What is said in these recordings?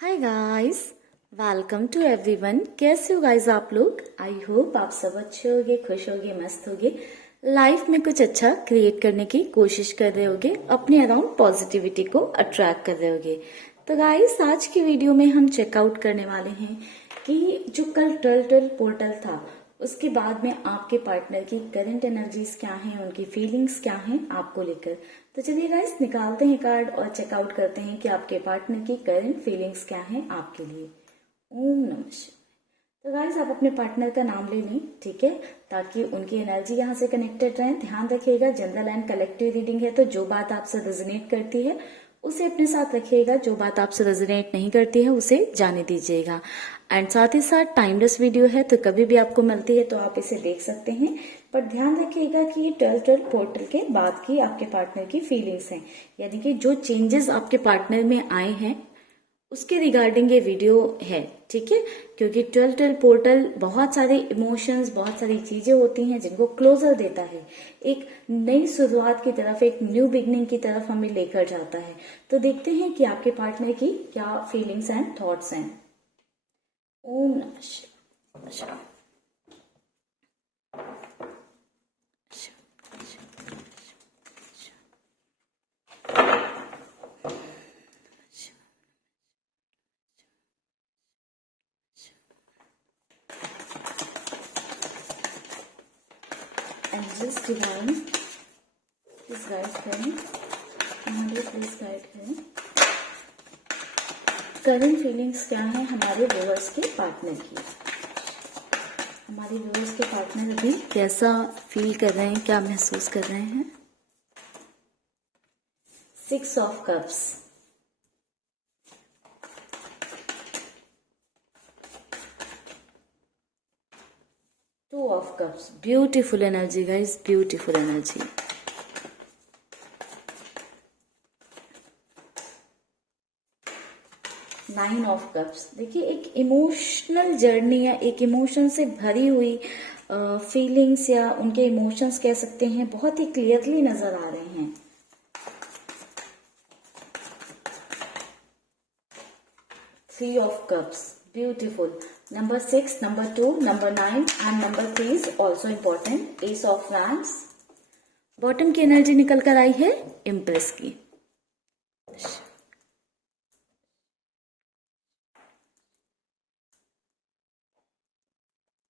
Hi guys, welcome to everyone. कैसे हो guys आप लोग? आई होप आप सब अच्छे होगे, खुश होगे, मस्त होगे, लाइफ में कुछ अच्छा क्रिएट करने की कोशिश कर रहे होगे, अपने अराउंड पॉजिटिविटी को अट्रैक्ट कर रहे होगे। तो गाइस आज की वीडियो में हम चेकआउट करने वाले हैं कि जो कल टर्टल पोर्टल था उसके बाद में आपके पार्टनर की करंट एनर्जीज क्या हैं, उनकी फीलिंग्स क्या हैं आपको लेकर। तो चलिए गाइस निकालते हैं कार्ड और चेकआउट करते हैं कि आपके पार्टनर की करंट फीलिंग्स क्या हैं आपके लिए। ओम नमः शिवाय। तो गाइस आप अपने पार्टनर का नाम ले लें, ठीक है, ताकि उनकी एनर्जी यहाँ से कनेक्टेड रहे। ध्यान रखिएगा जनरल एंड कलेक्टिव रीडिंग है, तो जो बात आपसे रेजोनेट करती है उसे अपने साथ रखिएगा, जो बात आपसे रेजोनेट नहीं करती है उसे जाने दीजिएगा। एंड साथ ही साथ टाइमलेस वीडियो है, तो कभी भी आपको मिलती है तो आप इसे देख सकते हैं, पर ध्यान रखिएगा कि ये 12 पोर्टल के बाद की आपके पार्टनर की फीलिंग्स हैं, यानी कि जो चेंजेस आपके पार्टनर में आए हैं उसके रिगार्डिंग ये वीडियो है, ठीक है। क्योंकि 12 पोर्टल बहुत सारे इमोशंस, बहुत सारी चीजें होती हैं जिनको क्लोजर देता है, एक नई शुरुआत की तरफ, एक न्यू बिगनिंग की तरफ हमें लेकर जाता है। तो देखते हैं कि आपके पार्टनर की क्या फीलिंग्स एंड थॉट्स हैं। ओम नमः शिवाय। एंजल्स डिवाइन प्लीज गाइड करें, हमारे प्लीज गाइड करें। करंट फीलिंग्स क्या है हमारे व्यूअर्स के पार्टनर की। हमारे व्यूअर्स के पार्टनर अभी कैसा फील कर रहे हैं, क्या महसूस कर रहे हैं। 6 of cups, two of cups. Beautiful energy guys, beautiful energy. Nine of cups. देखिए एक इमोशनल जर्नी या एक इमोशन से भरी हुई फीलिंग्स या उनके इमोशंस कह सकते हैं, बहुत ही क्लियरली नजर आ रहे हैं। 3 of cups, beautiful. Number 6, number 2, number 9 and number 3 is also important. S of wands. Bottom की एनर्जी निकल कर आई है इम्प्रेस की।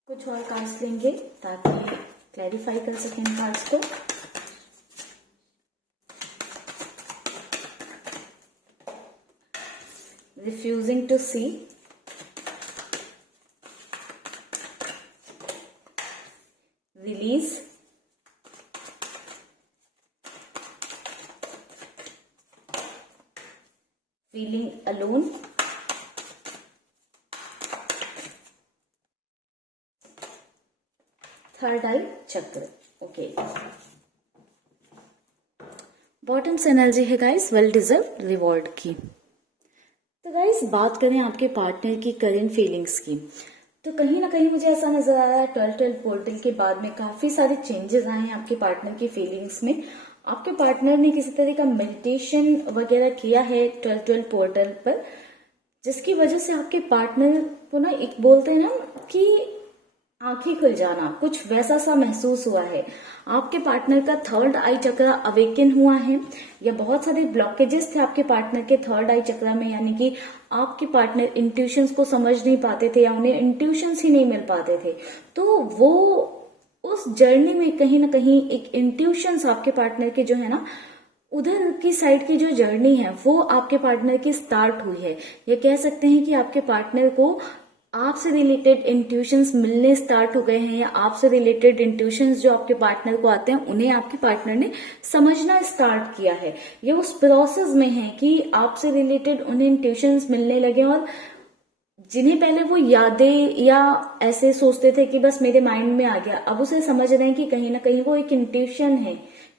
कुछ और कार्ड्स लेंगे ताकि क्लैरिफाई कर सकें कार्ड्स को। Refusing to see, release, feeling alone, third eye chakra. Okay, bottoms energy है गाइस वेल डिजर्व रिवॉर्ड की। तो गाइस बात करें आपके पार्टनर की करंट फीलिंग्स की, तो कहीं ना कहीं मुझे ऐसा नजर आ रहा है 12 पोर्टल के बाद में काफी सारे चेंजेस आए हैं आपके पार्टनर की फीलिंग्स में। आपके पार्टनर ने किसी तरह का मेडिटेशन वगैरह किया है 12 पोर्टल पर, जिसकी वजह से आपके पार्टनर को ना एक बोलते हैं ना कि आंखें खुल जाना, कुछ वैसा सा महसूस हुआ है। आपके पार्टनर का थर्ड आई चक्र अवेकन हुआ है, या बहुत सारे ब्लॉकेजेस थे आपके पार्टनर के थर्ड आई चक्र में, यानी कि आपके पार्टनर इंट्यूशंस को समझ नहीं पाते थे या उन्हें इंट्यूशंस ही नहीं मिल पाते थे। तो वो उस जर्नी में कहीं ना कहीं एक इंट्यूशंस आपके पार्टनर के जो है ना, उधर की साइड की जो जर्नी है वो आपके पार्टनर की स्टार्ट हुई है। ये कह सकते हैं कि आपके पार्टनर को आपसे रिलेटेड इंट्यूशंस मिलने स्टार्ट हो गए हैं, या आपसे रिलेटेड इंट्यूशंस जो आपके पार्टनर को आते हैं उन्हें आपके पार्टनर ने समझना स्टार्ट किया है। ये उस प्रोसेस में है कि आपसे रिलेटेड उन्हें इंट्यूशंस मिलने लगे, और जिन्हें पहले वो यादें या ऐसे सोचते थे कि बस मेरे माइंड में आ गया, अब उसे समझ रहे हैं कि कहीं ना कहीं वो एक इंट्यूशन है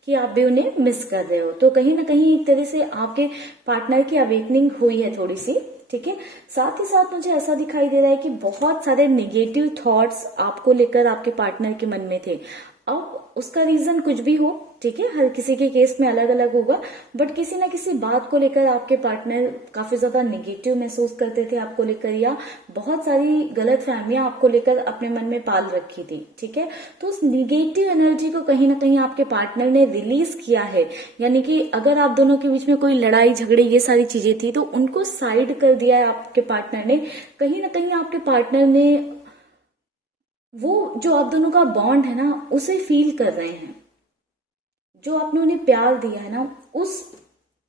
कि आप भी उन्हें मिस कर रहे हो। तो कहीं ना कहीं एक तरह से आपके पार्टनर की अवेकनिंग हुई है थोड़ी सी, ठीक है। साथ ही साथ मुझे ऐसा दिखाई दे रहा है कि बहुत सारे नेगेटिव थॉट्स आपको लेकर आपके पार्टनर के मन में थे। अब उसका रीजन कुछ भी हो, ठीक है, हर किसी के केस में अलग अलग होगा, बट किसी ना किसी बात को लेकर आपके पार्टनर काफी ज्यादा निगेटिव महसूस करते थे आपको लेकर, या बहुत सारी गलत फहमियां आपको लेकर अपने मन में पाल रखी थी। ठीक है, तो उस निगेटिव एनर्जी को कहीं ना कहीं आपके पार्टनर ने रिलीज किया है, यानी कि अगर आप दोनों के बीच में कोई लड़ाई झगड़े ये सारी चीजें थी तो उनको साइड कर दिया है आपके पार्टनर ने। कहीं ना कहीं आपके पार्टनर ने वो जो आप दोनों का बॉन्ड है ना उसे फील कर रहे हैं, जो आपने उन्हें प्यार दिया है ना उस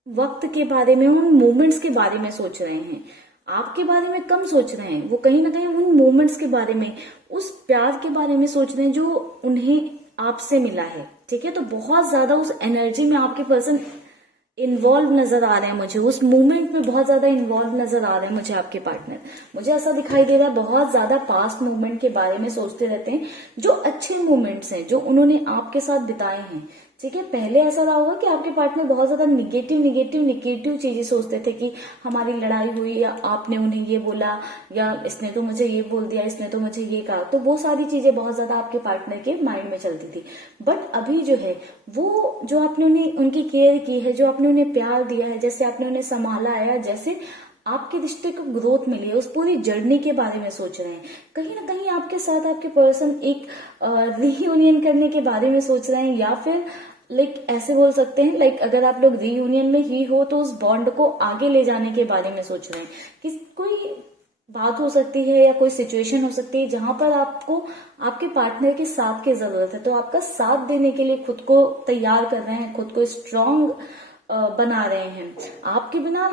वक्त के बारे में, उन मोमेंट्स के बारे में सोच रहे हैं। आपके बारे में कम सोच रहे हैं, वो कहीं ना कहीं उन मोमेंट्स के बारे में, उस प्यार के बारे में सोच रहे हैं जो उन्हें आपसे मिला है। ठीक है, तो बहुत ज्यादा उस एनर्जी में आपके पर्सन इन्वॉल्व नजर आ रहे हैं मुझे, उस मूवमेंट में बहुत ज्यादा इन्वॉल्व नजर आ रहे हैं मुझे आपके पार्टनर। मुझे ऐसा दिखाई दे रहा है बहुत ज्यादा पास्ट मूवमेंट के बारे में सोचते रहते हैं, जो अच्छे मूवमेंट्स हैं जो उन्होंने आपके साथ बिताए हैं। ठीक है, पहले ऐसा रहा होगा कि आपके पार्टनर बहुत ज्यादा निगेटिव चीजें सोचते थे कि हमारी लड़ाई हुई या आपने उन्हें ये बोला या इसने तो मुझे ये बोल दिया, इसने तो मुझे ये कहा, तो वो सारी चीजें बहुत ज्यादा आपके पार्टनर के माइंड में चलती थी। बट अभी जो है वो जो आपने उन्हें उनकी केयर की है, जो आपने उन्हें प्यार दिया है, जैसे आपने उन्हें संभाला है, जैसे आपके रिश्ते को ग्रोथ मिली है, उस पूरी जर्नी के बारे में सोच रहे हैं। कहीं ना कहीं आपके साथ आपके पर्सन एक रीयूनियन करने के बारे में सोच रहे हैं, या फिर ऐसे बोल सकते हैं अगर आप लोग रीयूनियन में ही हो तो उस बॉन्ड को आगे ले जाने के बारे में सोच रहे हैं कि कोई बात हो सकती है या कोई सिचुएशन हो सकती है जहां पर आपको आपके पार्टनर के साथ की जरूरत है, तो आपका साथ देने के लिए खुद को तैयार कर रहे हैं, खुद को स्ट्रांग बना रहे हैं। आपके बिना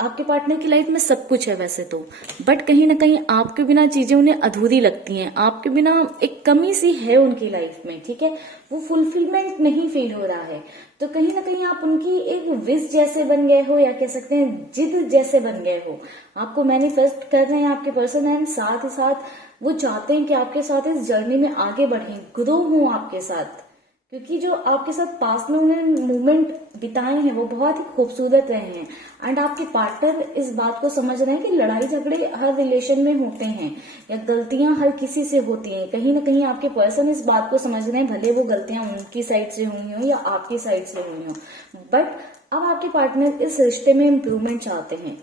आपके पार्टनर की लाइफ में सब कुछ है वैसे तो, बट कहीं ना कहीं आपके बिना चीजें उन्हें अधूरी लगती हैं, आपके बिना एक कमी सी है उनकी लाइफ में। ठीक है, वो फुलफिलमेंट नहीं फील हो रहा है, तो कहीं ना कहीं आप उनकी एक विश जैसे बन गए हो, या कह सकते हैं जिद जैसे बन गए हो। आपको मैनिफेस्ट कर रहे हैं आपके पर्सन, एंड साथ ही साथ वो चाहते हैं कि आपके साथ इस जर्नी में आगे बढ़ें, ग्रो हो आपके साथ, क्योंकि जो आपके साथ पास में उन्होंने मूवमेंट बिताए हैं वो बहुत ही खूबसूरत रहे हैं। एंड आपके पार्टनर इस बात को समझ रहे हैं कि लड़ाई झगड़े हर रिलेशन में होते हैं, या गलतियां हर किसी से होती हैं। कहीं ना कहीं आपके पर्सन इस बात को समझ रहे हैं, भले वो गलतियां उनकी साइड से हुई हो या आपकी साइड से हुई हो, बट अब आपके पार्टनर इस रिश्ते में इम्प्रूवमेंट चाहते हैं,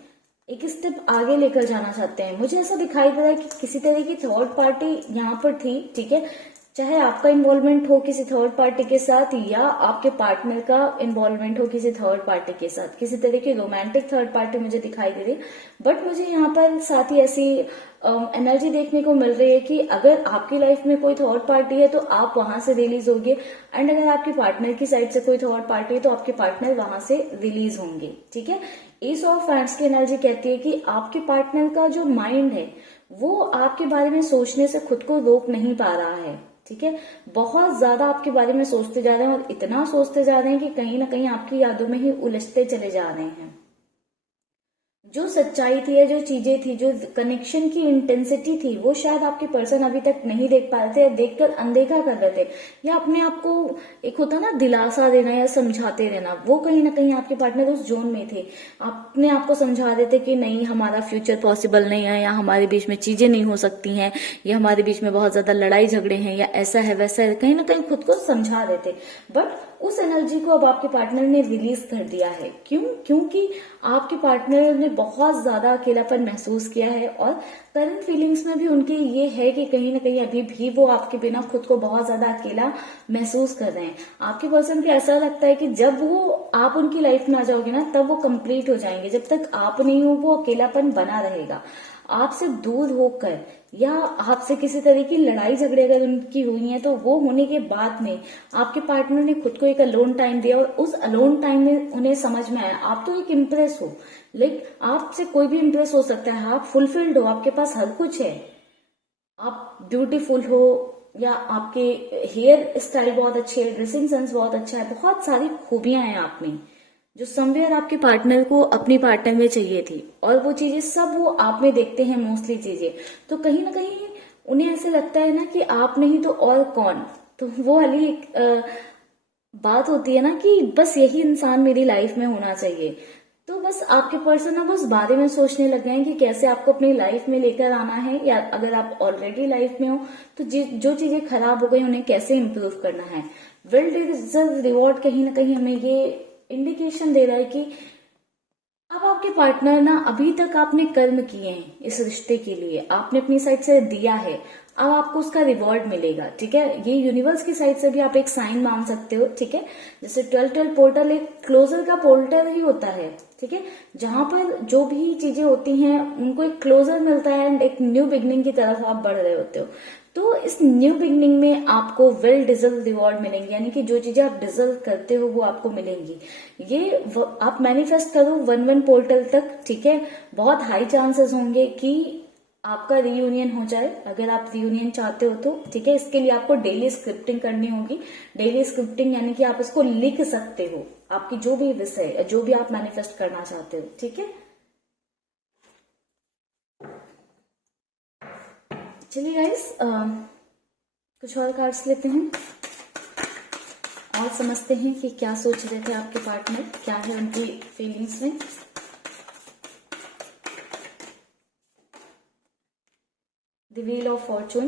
एक स्टेप आगे लेकर जाना चाहते हैं। मुझे ऐसा दिखाई दे रहा है कि किसी तरह की थर्ड पार्टी यहाँ पर थी। ठीक है, चाहे आपका इन्वॉल्वमेंट हो किसी थर्ड पार्टी के साथ, या आपके पार्टनर का इन्वॉल्वमेंट हो किसी थर्ड पार्टी के साथ, किसी तरह की रोमांटिक थर्ड पार्टी मुझे दिखाई दे रही। बट मुझे यहाँ पर साथ ही ऐसी एनर्जी देखने को मिल रही है कि अगर आपकी लाइफ में कोई थर्ड पार्टी है तो आप वहां से रिलीज होंगे, एंड अगर आपके पार्टनर की साइड से कोई थर्ड पार्टी है तो आपके पार्टनर वहां से रिलीज होंगे। ठीक है, एस ऑफ वैंड्स की एनर्जी कहती है कि आपके पार्टनर का जो माइंड है वो आपके बारे में सोचने से खुद को रोक नहीं पा रहा है। ठीक है, बहुत ज्यादा आपके बारे में सोचते जा रहे हैं, और इतना सोचते जा रहे हैं कि कहीं ना कहीं आपकी यादों में ही उलझते चले जा रहे हैं। जो सच्चाई थी, जो चीजें थी, जो कनेक्शन की इंटेंसिटी थी, वो शायद आपके पर्सन अभी तक नहीं देख पा रहे थे, या देखकर अनदेखा कर रहे थे, या अपने आप को एक होता ना दिलासा देना या समझाते रहना, वो कहीं ना कहीं आपके पार्टनर उस जोन में थे। अपने आप को समझा रहे थे कि नहीं, हमारा फ्यूचर पॉसिबल नहीं है, या हमारे बीच में चीजें नहीं हो सकती हैं, या हमारे बीच में बहुत ज्यादा लड़ाई झगड़े हैं, या ऐसा है वैसा है, कहीं ना कहीं खुद को समझा रहे थे। बट उस एनर्जी को अब आपके पार्टनर ने रिलीज कर दिया है। क्यों? क्योंकि आपके पार्टनर ने बहुत ज्यादा अकेलापन महसूस किया है, और करंट फीलिंग्स में भी उनके ये है कि कहीं ना कहीं अभी भी वो आपके बिना खुद को बहुत ज्यादा अकेला महसूस कर रहे हैं। आपके पर्सन को ऐसा लगता है कि जब वो आप उनकी लाइफ में आ जाओगे ना, तब वो कंप्लीट हो जाएंगे। जब तक आप नहीं हो वो अकेलापन बना रहेगा। आपसे दूर होकर या आपसे किसी तरह की लड़ाई झगड़े अगर उनकी हुई है तो वो होने के बाद में आपके पार्टनर ने खुद को एक अलोन टाइम दिया, और उस अलोन टाइम में उन्हें समझ में आया आप तो एक इम्प्रेस हो, आपसे कोई भी इम्प्रेस हो सकता है, आप फुलफिल्ड हो, आपके पास हर कुछ है, आप ब्यूटीफुल हो, या आपके हेयर स्टाइल बहुत अच्छे है, ड्रेसिंग सेंस बहुत अच्छा है, बहुत सारी खूबियां हैं आप में जो समवेयर आपके पार्टनर को अपनी पार्टनर में चाहिए थी, और वो चीजें सब वो आप में देखते हैं मोस्टली चीजें। तो कहीं ना कहीं उन्हें ऐसे लगता है ना कि आप नहीं तो और कौन। तो वो वाली एक बात होती है ना कि बस यही इंसान मेरी लाइफ में होना चाहिए। तो बस आपके पर्सन अब उस बारे में सोचने लग गए हैं कि कैसे आपको अपनी लाइफ में लेकर आना है, या अगर आप ऑलरेडी लाइफ में हो तो जो चीजें खराब हो गई उन्हें कैसे इम्प्रूव करना है। वेल डिजर्व रिवॉर्ड कहीं ना कहीं हमें ये इंडिकेशन दे रहा है कि अब आपके पार्टनर ना, अभी तक आपने कर्म किए हैं इस रिश्ते के लिए, आपने अपनी साइड से दिया है, अब आपको उसका रिवॉर्ड मिलेगा। ठीक है, ये यूनिवर्स की साइड से भी आप एक साइन मान सकते हो। ठीक है, जैसे 12 पोर्टल एक क्लोजर का पोर्टल ही होता है। ठीक है, जहां पर जो भी चीजें होती हैं उनको एक क्लोजर मिलता है एंड एक न्यू बिगनिंग की तरफ आप बढ़ रहे होते हो। तो इस न्यू बिगनिंग में आपको वेल डिजर्व रिवॉर्ड मिलेंगे, यानी कि जो चीजें आप डिजर्व करते हो वो आपको मिलेंगी। ये आप मैनिफेस्ट करो 11 पोर्टल तक। ठीक है, बहुत हाई चांसेस होंगे कि आपका रीयूनियन हो जाए, अगर आप रीयूनियन चाहते हो तो। ठीक है, इसके लिए आपको डेली स्क्रिप्टिंग करनी होगी। डेली स्क्रिप्टिंग यानी कि आप इसको लिख सकते हो, आपकी जो भी विषय, जो भी आप मैनिफेस्ट करना चाहते हो। ठीक है, चलिए गाइस, कुछ और कार्ड्स लेते हैं और समझते हैं कि क्या सोच रहे थे आपके पार्टनर, क्या है उनकी फीलिंग्स में। The wheel of Fortune.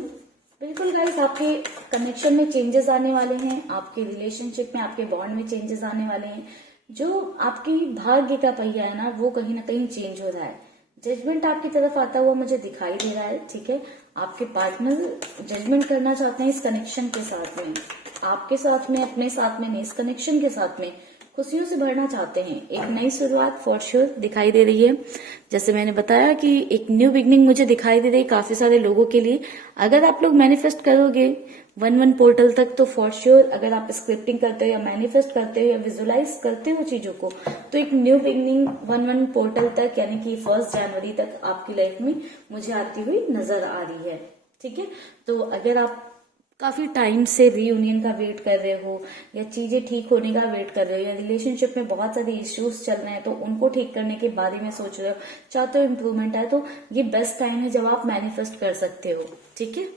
बिल्कुल गाइस, आपके कनेक्शन में चेंजेस आने वाले हैं, आपके रिलेशनशिप में, आपके बॉन्ड में चेंजेस आने वाले हैं। जो आपकी भाग्य का पहिया है ना, वो कहीं ना कहीं चेंज हो रहा है। जजमेंट आपकी तरफ आता हुआ मुझे दिखाई दे रहा है। ठीक है, आपके पार्टनर जजमेंट करना चाहते हैं इस कनेक्शन के साथ में, आपके साथ में, अपने साथ में नहीं, इस कनेक्शन के साथ में खुशियों से भरना चाहते हैं। एक नई शुरुआत फॉर श्योर दिखाई दे रही है। जैसे मैंने बताया कि एक न्यू बिगनिंग मुझे दिखाई दे रही है काफी सारे लोगों के लिए। अगर आप लोग मैनिफेस्ट करोगे 11 पोर्टल तक तो फॉर श्योर, अगर आप स्क्रिप्टिंग करते हो या मैनिफेस्ट करते हो या विजुलाइज करते हो चीजों को, तो एक न्यू बिगनिंग 11 पोर्टल तक यानी कि 1 जनवरी तक आपकी लाइफ में मुझे आती हुई नजर आ रही है। ठीक है, तो अगर आप काफी टाइम से रीयूनियन का वेट कर रहे हो या चीजें ठीक होने का वेट कर रहे हो या रिलेशनशिप में बहुत सारे इश्यूज चल रहे हैं तो उनको ठीक करने के बारे में सोच रहे हो, चाहते हो इम्प्रूवमेंट है, तो ये बेस्ट टाइम है जब आप मैनिफेस्ट कर सकते हो। ठीक है,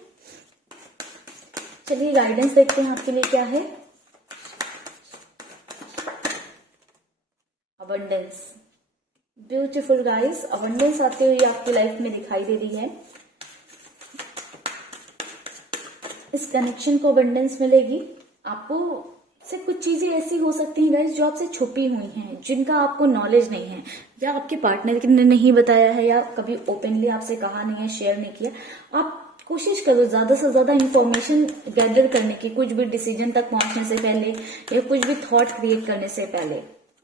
चलिए गाइडेंस देखते हैं आपके लिए क्या है। अबंडेंस। ब्यूटीफुल गाइस, अबंडेंस आते हुए आपकी लाइफ में दिखाई दे रही है। इस कनेक्शन को अबंडेंस मिलेगी आपको। से कुछ चीजें ऐसी हो सकती हैं गाइस जो आपसे छुपी हुई हैं, जिनका आपको नॉलेज नहीं है, या आपके पार्टनर ने नहीं बताया है, या कभी ओपनली आपसे कहा नहीं है, शेयर नहीं किया। आप कोशिश करो ज्यादा से ज्यादा इंफॉर्मेशन गैदर करने की, कुछ भी डिसीजन तक पहुंचने से पहले या कुछ भी थॉट क्रिएट करने से पहले।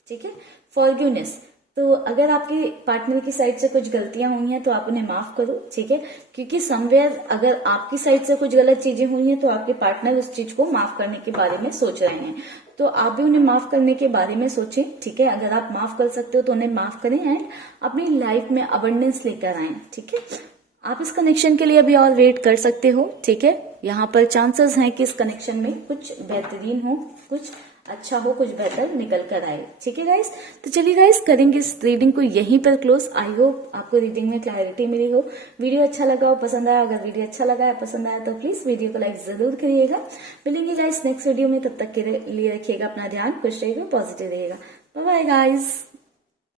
ठीक है, फॉरगिवनेस। तो अगर आपके पार्टनर की साइड से कुछ गलतियां हुई हैं तो आप उन्हें माफ करो। ठीक है, क्योंकि समवेयर अगर आपकी साइड से कुछ गलत चीजें हुई हैं तो आपके पार्टनर उस चीज को माफ करने के बारे में सोच रहे हैं, तो आप भी उन्हें माफ करने के बारे में सोचें। ठीक है, अगर आप माफ कर सकते हो तो उन्हें माफ करें एंड अपनी लाइफ में अबंडेंस लेकर आए। ठीक है, आप इस कनेक्शन के लिए अभी और वेट कर सकते हो। ठीक है, यहाँ पर चांसेस हैं कि इस कनेक्शन में कुछ बेहतरीन हो, कुछ अच्छा हो, कुछ बेहतर निकल कर आए। ठीक है गाइस, तो चलिए गाइस करेंगे इस रीडिंग को यहीं पर क्लोज। आई होप आपको रीडिंग में क्लैरिटी मिली हो, वीडियो अच्छा लगा हो, पसंद आया। अगर वीडियो अच्छा लगा है, पसंद आया तो प्लीज वीडियो को लाइक जरूर करिएगा। मिलेंगे गाइस नेक्स्ट वीडियो में, तब तक के लिए रखिएगा अपना ध्यान, खुश रहिएगा, पॉजिटिव रहिएगा। Bye bye guys.